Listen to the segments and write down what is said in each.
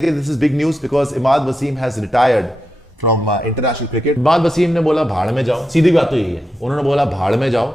This is big news because Imad Wasim has retired from international cricket. Imad Wasim ने बोला भाड़ में जाओ, सीधी बात तो यही है। उन्होंने बोला भाड़ में जाओ,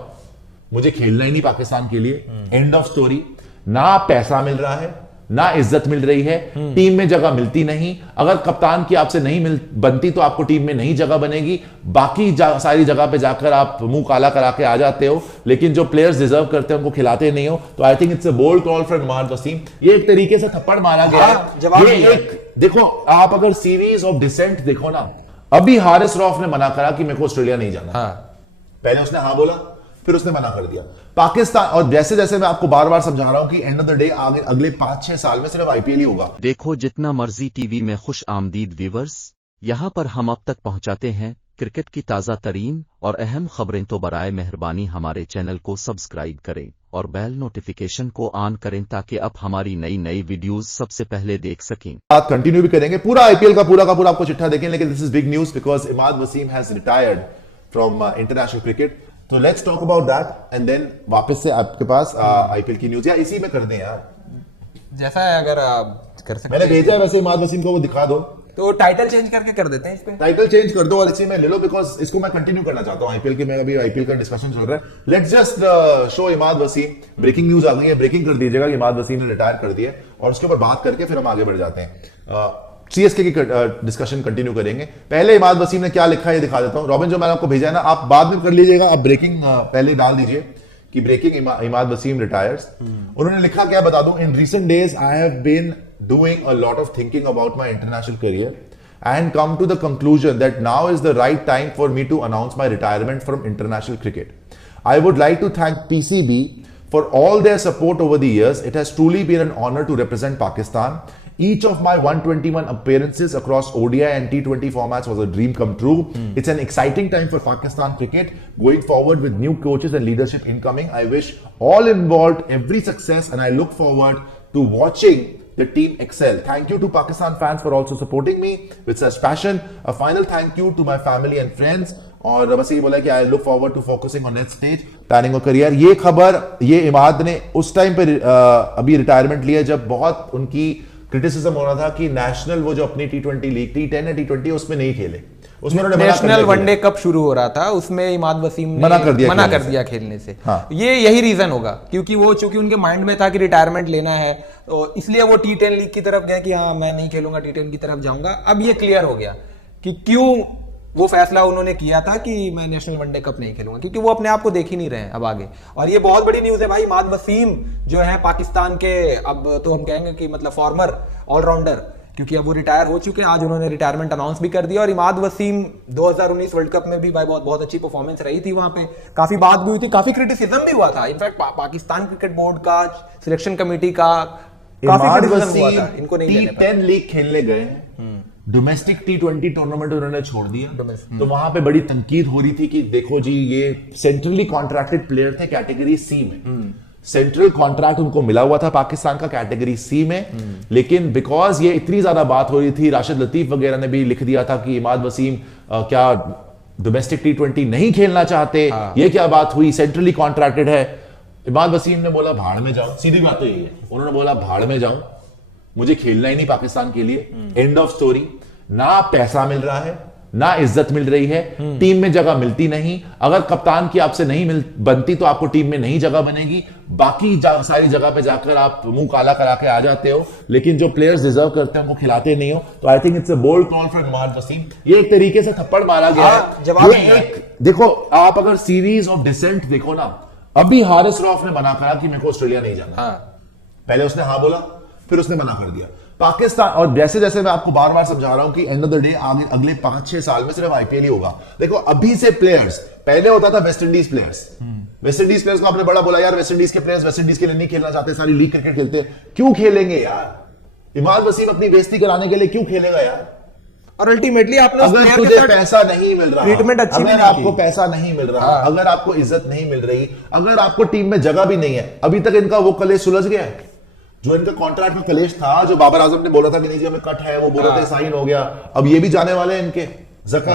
मुझे खेलना ही नहीं पाकिस्तान के लिए। End of story. ना पैसा मिल रहा है, ना इज्जत मिल रही है, टीम में जगह मिलती नहीं। अगर कप्तान की आपसे नहीं बनती तो आपको टीम में नहीं जगह बनेगी। बाकी सारी जगह पे जाकर आप मुंह काला करा के आ जाते हो, लेकिन जो प्लेयर्स डिजर्व करते हैं उनको खिलाते नहीं हो। तो I think it's a bold call from Imad Wasim. ये एक तरीके से थप्पड़ मारा गया है। ये एक देखो, आप अगर सीरीज ऑफ डिसेंट देखो ना, अभी हारिस रऊफ ने मना करा कि मेरे को ऑस्ट्रेलिया नहीं जाना। पहले उसने हाँ बोला, फिर उसने मना कर दिया। पाकिस्तान, और जैसे जैसे मैं आपको बार बार समझा रहा हूं कि एंड ऑफ द डे आगे अगले 5-6 साल में सिर्फ आईपीएल ही होगा। देखो जितना मर्जी टीवी में खुश आमदीद व्यूवर्स, यहाँ पर हम अब तक पहुंचाते हैं क्रिकेट की ताज़ा तरीन और अहम खबरें। तो बराए मेहरबानी हमारे चैनल को सब्सक्राइब करें और बेल नोटिफिकेशन को ऑन करें ताकि आप हमारी नई वीडियोस सबसे पहले देख सकें। बात कंटिन्यू भी करेंगे, पूरा आईपीएल का पूरा आपको चिट्ठा देखें, लेकिन this is big news because Imad Wasim has retired from international cricket. तो let's talk about that and then वापस से आपके पास आईपीएल की न्यूज, या इसी में कर दें यार, जैसा है अगर आप कर सकते। मैंने भेजा है वैसे इमाद वसीम को, वो दिखा दो। तो टाइटल चेंज करके कर देते हैं, इस पे टाइटल चेंज कर दो और इसी में ले लो, बिकॉज इसको मैं कंटिन्यू करना चाहता हूं आईपीएल के। मैं अभी आईपीएल का डिस्कशन चल रहा है। Let's just show Imad Wasim. Breaking news आ गई है, ब्रेकिंग कर दीजिएगा कि इमाद वसीम ने रिटायर कर दिया, और उसके ऊपर बात करके फिर हम आगे बढ़ जाते हैं। सीएसके की डिस्कशन कंटिन्यू करेंगे। पहले इमाद वसीम ने क्या लिखा है ये दिखा देता हूं। रॉबिन, जो मैंने आपको भेजा है ना, आप बाद में कर लीजिएगा, आप ब्रेकिंग पहले डाल दीजिए कि ब्रेकिंग इमाद वसीम रिटायर्स। उन्होंने लिखा क्या बता दूं, in recent days I have been doing a lot of thinking about my international career and come to the conclusion that now is the right time for me to announce my retirement from international cricket. I would like to thank PCB for all their support over the years. It has truly been an honor to represent Pakistan. Each of my 121 appearances across ODI and T20 formats was a dream come true. It's an exciting time for Pakistan cricket going forward with new coaches and leadership incoming. I wish all involved every success and I look forward to watching the team excel. Thank you to Pakistan fans for also supporting me with such passion. A final thank you to my family and friends. और बस ये बोला कि I look forward to focusing on next stage planning of career. ये खबर ये इमाद ने उस टाइम पे अभी रिटायरमेंट लिया जब बहुत उनकी क्रिटिसिज्म हो रहा था कि नेशनल वो जो अपनी T20 लीग, T10 या T20 उसमें नहीं खेले। उसमें उन्होंने नेशनल वनडे कप शुरू हो रहा था, उसमें इमाद वसीम ने मना कर दिया खेलने से। हाँ। ये यही रीजन होगा, क्योंकि वो चूंकि उनके माइंड में था कि रिटायरमेंट लेना है, तो इसलिए वो T10 लीग की तरफ गए कि हाँ मैं नहीं खेलूंगा, T10 की तरफ जाऊंगा। अब ये क्लियर हो गया कि क्यों वो फैसला उन्होंने किया था कि मैं नेशनल वनडे कप नहीं खेलूंगा, क्योंकि वो अपने आप को देख ही नहीं रहे हैं अब आगे। और ये बहुत बड़ी न्यूज है भाई। इमाद वसीम जो है पाकिस्तान के, अब तो हम कहेंगे कि मतलब फॉर्मर ऑलराउंडर, क्योंकि अब वो रिटायर हो चुके हैं। आज उन्होंने रिटायरमेंट अनाउंस भी कर दिया। और इमाद वसीम 2019 वर्ल्ड कप में भी भाई बहुत अच्छी परफॉर्मेंस रही थी, वहां पे काफी बात भी हुई थी, काफी क्रिटिसिज्म भी हुआ था। इनफैक्ट पाकिस्तान क्रिकेट बोर्ड का, सिलेक्शन कमेटी का काफी क्रिटिसिज्म हुआ था इनको नहीं लेने पर। T10 लीग खेलने गए, डोमेस्टिक T20 टूर्नामेंट उन्होंने छोड़ दिया। तो वहां पे बड़ी तनकीद हो रही थी कि देखो जी ये सेंट्रली कॉन्ट्रैक्टेड प्लेयर थे कैटेगरी सी में। सेंट्रल कॉन्ट्रैक्ट उनको मिला हुआ था पाकिस्तान का कैटेगरी सी में, लेकिन बिकॉज ये इतनी ज्यादा बात हो रही थी, राशिद लतीफ वगैरह ने भी लिख दिया था कि इमाद वसीम क्या डोमेस्टिक T20 नहीं खेलना चाहते। ये क्या बात हुई, सेंट्रली कॉन्ट्रैक्टेड है। इमाद वसीम ने बोला भाड़ में जाओ, सीधी बात तो यही है। उन्होंने बोला भाड़ में जाओ, मुझे खेलना ही नहीं पाकिस्तान के लिए। End of story. ना पैसा मिल रहा है, ना इज्जत मिल रही है, टीम में जगह मिलती नहीं। अगर कप्तान की आपसे नहीं बनती तो आपको टीम में नहीं जगह बनेगी। बाकी सारी जगह पे जाकर आप मुंह काला करा के आ जाते हो, लेकिन जो प्लेयर्स डिजर्व करते हैं उनको खिलाते नहीं हो। तो I think it's a bold call from Imad Wasim. ये एक तरीके से थप्पड़ मारा गया है। देखो, आप अगर सीरीज ऑफ डिसेंट देखो ना, अभी हारिस रऊफ ने मना करा कि मेरे को ऑस्ट्रेलिया नहीं जाना। पहले उसने हाँ बोला, फिर उसने मना कर दिया। पाकिस्तान, और जैसे जैसे मैं आपको बार बार समझा रहा हूं कि एंड ऑफ द डे आगे अगले 5-6 साल में सिर्फ आईपीएल ही होगा। देखो अभी से प्लेयर्स, पहले होता था West Indies players. West Indies players को आपने बड़ा बोला यार, वेस्ट इंडीज के प्लेयर्स वेस्ट इंडीज के लिए नहीं खेलना चाहते, सारी लीग क्रिकेट खेलते हैं। क्यों खेलेंगे यार? इमाद वसीम अपनी बेइज्जती कराने के लिए क्यों खेलेगा यार? और अल्टीमेटली आपने अगर तुझे पैसा नहीं मिल रहा, ट्रीटमेंट अच्छी अगर आपको पैसा नहीं मिल रहा, अगर आपको इज्जत नहीं मिल रही, अगर आपको टीम में जगह भी नहीं है, अभी तक इनका वो कलेश सुलझ गया है जो इनका कॉन्ट्रैक्ट में कलेश था, जो बाबर आजम ने बोला था कि नहीं जी हमें कट है, वो बोला था साइन हो गया। अब ये भी जाने वाले हैं इनके जका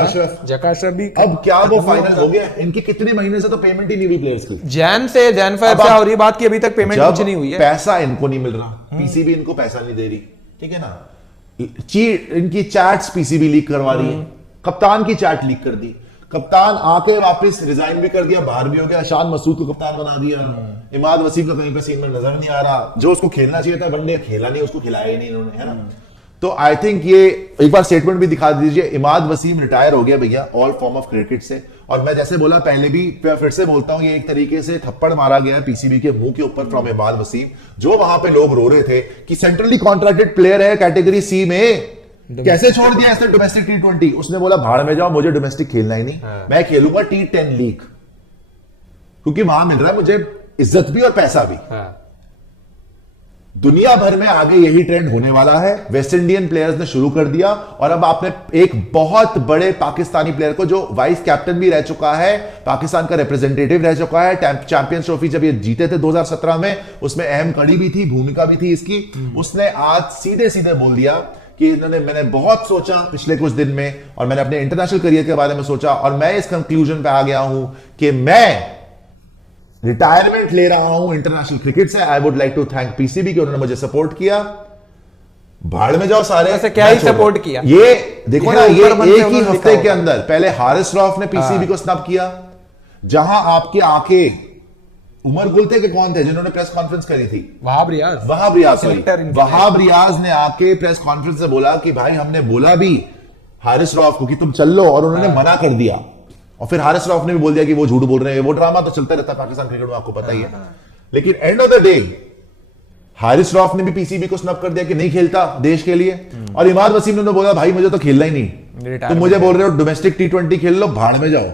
अशरफ भी। अब क्या वो फाइनल हो गया? इनकी कितने महीने से तो पेमेंट ही नहीं हुई प्लेयर्स की। जनवरी से हो रही बात की, अभी तक पेमेंट कुछ नहीं हुई है। पैसा इनको नहीं मिल रहा, पीसीबी इनको पैसा नहीं दे रही, ठीक है ना। इनकी चैट्स पीसीबी लीक करवा रही है, कप्तान की चैट लीक कर दी, कप्तान आके वापस रिजाइन भी कर दिया, बाहर भी हो गया, शान मसूद को कप्तान बना दिया, इमाद वसीम का कहीं पे सीन में नजर नहीं आ रहा, जो उसको खेलना चाहिए था वनडे खेला नहीं, उसको खिलाया ही नहीं इन्होंने, है ना। तो आई थिंक ये एक बार स्टेटमेंट भी दिखा दीजिए, इमाद वसीम रिटायर हो गया भैया ऑल फॉर्म ऑफ क्रिकेट से। और मैं जैसे बोला पहले भी, फिर से बोलता हूं, ये एक तरीके से थप्पड़ मारा गया है पीसीबी के मुंह के ऊपर फ्रॉम इमाद वसीम, जो वहां पे लोग रो रहे थे कि सेंट्रली कॉन्ट्रैक्टेड प्लेयर है कैटेगरी सी में, कैसे छोड़ दिया ऐसे डोमेस्टिक T20। उसने बोला भाड़ में जाओ, मुझे डोमेस्टिक खेलना ही नहीं, मैं खेलूंगा T10 लीग, क्योंकि वहां मिल रहा है मुझे इज्जत भी और पैसा भी। दुनिया भर में आगे यही ट्रेंड होने वाला है, वेस्ट इंडियन प्लेयर्स ने शुरू कर दिया, और अब आपने एक बहुत बड़े पाकिस्तानी प्लेयर को, जो वाइस कैप्टन भी रह चुका है, पाकिस्तान का रिप्रेजेंटेटिव रह चुका है, चैंपियंस ट्रॉफी जब ये जीते थे 2017 में, उसमें अहम कड़ी भी थी, भूमिका भी थी इसकी, उसने आज सीधे सीधे बोल दिया कि मैंने बहुत सोचा पिछले कुछ दिन में, और मैंने अपने इंटरनेशनल करियर के बारे में सोचा, और मैं इस कंक्लूजन पे आ गया हूं कि मैं रिटायरमेंट ले रहा हूं इंटरनेशनल क्रिकेट से। I would like to thank PCB कि उन्होंने मुझे सपोर्ट किया। भाड़ में जाओ सारे। ऐसे क्या ही सपोर्ट किया, ये देखो ना, ये एक ही हफ्ते के अंदर पहले हारिस रऊफ ने पीसीबी को स्नब किया, जहां आपकी आंखें उमर गुल थे कि कौन थे जिन्होंने प्रेस कॉन्फ्रेंस करी थी, वहाब रियाज ने आके प्रेस कॉन्फ्रेंस से बोला कि भाई हमने बोला भी हारिस रऊफ को कि तुम चल लो, और उन्होंने मना कर दिया, और फिर हारिस रऊफ ने भी बोल दिया कि वो झूठ बोल रहे हैं। वो ड्रामा तो चलता रहता है पाकिस्तान क्रिकेट में, आपको पता ही है। लेकिन end of the day Haris Rauf ने भी पीसीबी को स्नब कर दिया कि नहीं खेलता देश के लिए, और इमाद वसीम ने बोला भाई मुझे तो खेलना ही नहीं, तुम मुझे बोल रहे हो डोमेस्टिक T20 खेल लो, भाड़ में जाओ,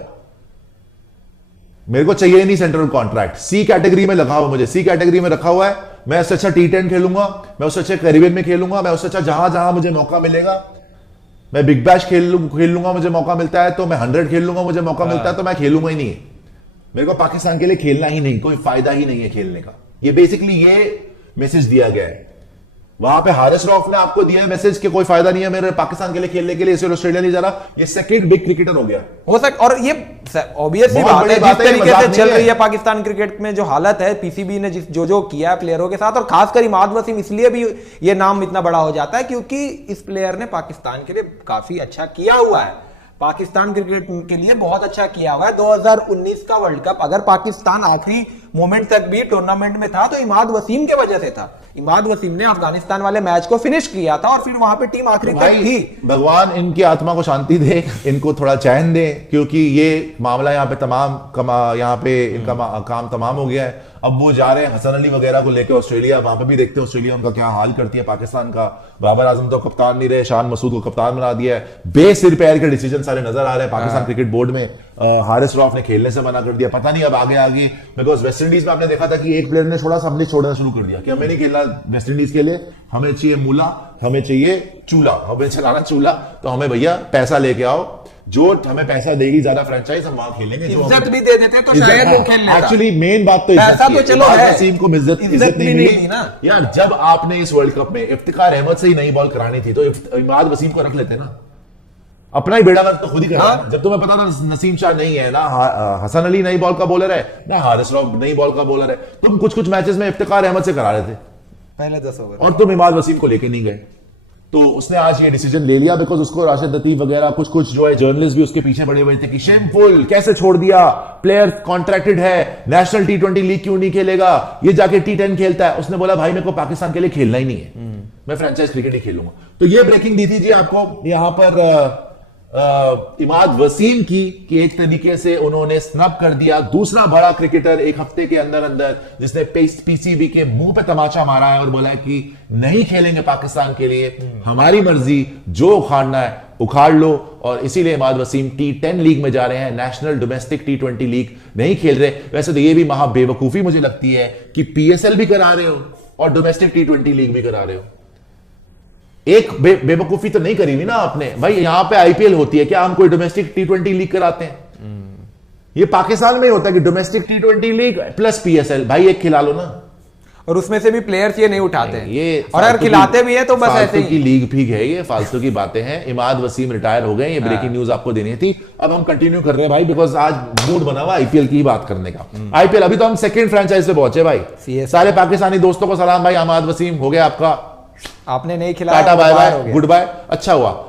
मेरे को चाहिए ही नहीं सेंट्रल कॉन्ट्रैक्ट। सी कैटेगरी में लगा हुआ, मुझे सी कैटेगरी में रखा हुआ है, मैं उससे अच्छा T10 खेलूंगा, मैं उससे अच्छा कैरिबियन में खेलूंगा, मैं उससे अच्छा जहां जहां मुझे मौका मिलेगा, मैं बिग बैश खेल लूंगा, मुझे मौका मिलता है तो मैं 100 खेल लूंगा, मुझे मौका मिलता है तो मैं खेलूंगा ही नहीं, मेरे को पाकिस्तान के लिए खेलना ही नहीं, कोई फायदा ही नहीं है खेलने का। ये बेसिकली ये मैसेज दिया गया है वहां पे। हारिस रऊफ ने आपको दिया है मैसेज कि कोई फायदा नहीं है मेरे पाकिस्तान के लिए खेलने के लिए, इसलिए ऑस्ट्रेलिया नहीं जा रहा। ये सेकंड बिग क्रिकेटर हो गया हो सकता, और ये ऑब्वियसली बात है, जिस तरीके से चल रही है पाकिस्तान क्रिकेट में जो हालत है, पीसीबी ने जो किया है प्लेयरों के साथ, और खासकर इमाद वसीम, इसलिए भी ये नाम इतना बड़ा हो जाता है क्योंकि इस प्लेयर ने पाकिस्तान के लिए काफी अच्छा किया हुआ है, पाकिस्तान क्रिकेट के लिए बहुत अच्छा किया हुआ है। 2019 का वर्ल्ड कप अगर पाकिस्तान आखिरी मोमेंट तक भी टूर्नामेंट में था तो इमाद वसीम के वजह से था। इमाद वसीम ने अफगानिस्तान वाले मैच को फिनिश किया था, और फिर वहां पे टीम आखिरी तक थी। भगवान इनकी आत्मा को शांति दे, इनको थोड़ा चैन दे, क्योंकि ये मामला यहाँ पे यहाँ पे इनका काम तमाम हो गया है। अब वो जा रहे हैं हसन अली वगैरह को लेकर ऑस्ट्रेलिया, वहां पे भी देखते हैं ऑस्ट्रेलिया उनका क्या हाल करती है पाकिस्तान का। बाबर आजम तो कप्तान नहीं रहे, शान मसूद को कप्तान बना दिया है, बेसिर पैर के डिसीजन सारे नजर आ रहे हैं पाकिस्तान क्रिकेट बोर्ड में। हारिस रऊफ ने खेलने से मना कर दिया, पता नहीं अब आगे बिकॉज वेस्ट इंडीज में आपने देखा था कि एक प्लेयर ने थोड़ा सा हमने छोड़ना शुरू कर दिया कि हमें नहीं खेलना वेस्ट इंडीज के लिए, हमें चाहिए मूला, हमें चाहिए चूल्हा, हमें चलाना चूल्हा, तो हमें भैया पैसा लेके आओ, जो हमें पैसा देगी ज्यादा फ्रेंचाइज हम वहां खेलेंगे। इज्जत भी दे देते तो शायद वो खेल लेता। एक्चुअली मेन बात तो पैसा तो चलो है, वसीम को इज्जत नहीं मिली ना यार। जब आपने इस वर्ल्ड कप में इफ्तिकार अहमद से ही नई बॉल करानी थी तो इमाद वसीम को रख लेते ना, अपना ही बेड़ा गर्क तो खुद ही करना। जब तुम्हें पता था नसीम शाह नहीं है ना, हसन अली नई बॉल का बॉलर है ना, हारिस रऊफ नई बॉल का बॉलर है, तुम कुछ मैचेस में इफ्तिकार अहमद से करा रहे थे पहले 10 ओवर, और तुम इमाद वसीम को लेके नहीं गए। तो उसने आज ये डिसीजन ले लिया बिकॉज उसको राशिद लतीफ वगैरह कुछ जो है जर्नलिस्ट भी उसके पीछे पड़े हुए थे कि शेमफुल, कैसे छोड़ दिया, प्लेयर कॉन्ट्रैक्टेड है, नेशनल T20 लीग क्यों नहीं खेलेगा, ये जाके T10 खेलता है। उसने बोला भाई मेरे को पाकिस्तान के लिए खेलना ही नहीं है, मैं फ्रेंचाइज क्रिकेट ही खेलूंगा। तो ये ब्रेकिंग दी थी जी आपको यहां पर इमाद वसीम की कि एक तरीके से उन्होंने स्नब कर दिया दूसरा बड़ा क्रिकेटर एक हफ्ते के अंदर अंदर, जिसने पीसीबी के मुंह पे तमाचा मारा है और बोला है कि नहीं खेलेंगे पाकिस्तान के लिए, हमारी मर्जी, जो उखाड़ना है उखाड़ लो। और इसीलिए इमाद वसीम T10 लीग में जा रहे हैं, नेशनल डोमेस्टिक T20 लीग नहीं खेल रहे। वैसे तो ये भी महा बेवकूफी मुझे लगती है कि PSL भी करा रहे हो और डोमेस्टिक T20 लीग भी करा रहे हो। एक बेवकूफी तो नहीं करी हुई ना आपने भाई, यहां पे IPL होती है, क्या हम कोई डोमेस्टिक T20 लीग कराते हैं? ये पाकिस्तान में ही होता है कि domestic T20 league plus PSL, भाई एक खिला लो ना। और उसमें से भी प्लेयर्स ये नहीं uठाते हैं, ये और अगर खिलाते भी है तो बस ऐसे ही की लीग भी है, ये फालतू की बातें हैं। इमाद वसीम रिटायर हो गए, ये ब्रेकिंग न्यूज आपको देनी थी। अब हम कंटिन्यू कर रहे हैं भाई, बिकॉज आज मूड बना हुआ IPL की बात करने का। IPL अभी तो हम सेकंड फ्रेंचाइज पे पहुंचे भाई। सारे पाकिस्तानी दोस्तों को सलाम भाई, इमाद वसीम हो गया आपका आपने नहीं खिलाया, टाटा बाय बाहर हो बाय गया। गुड बाय, अच्छा हुआ।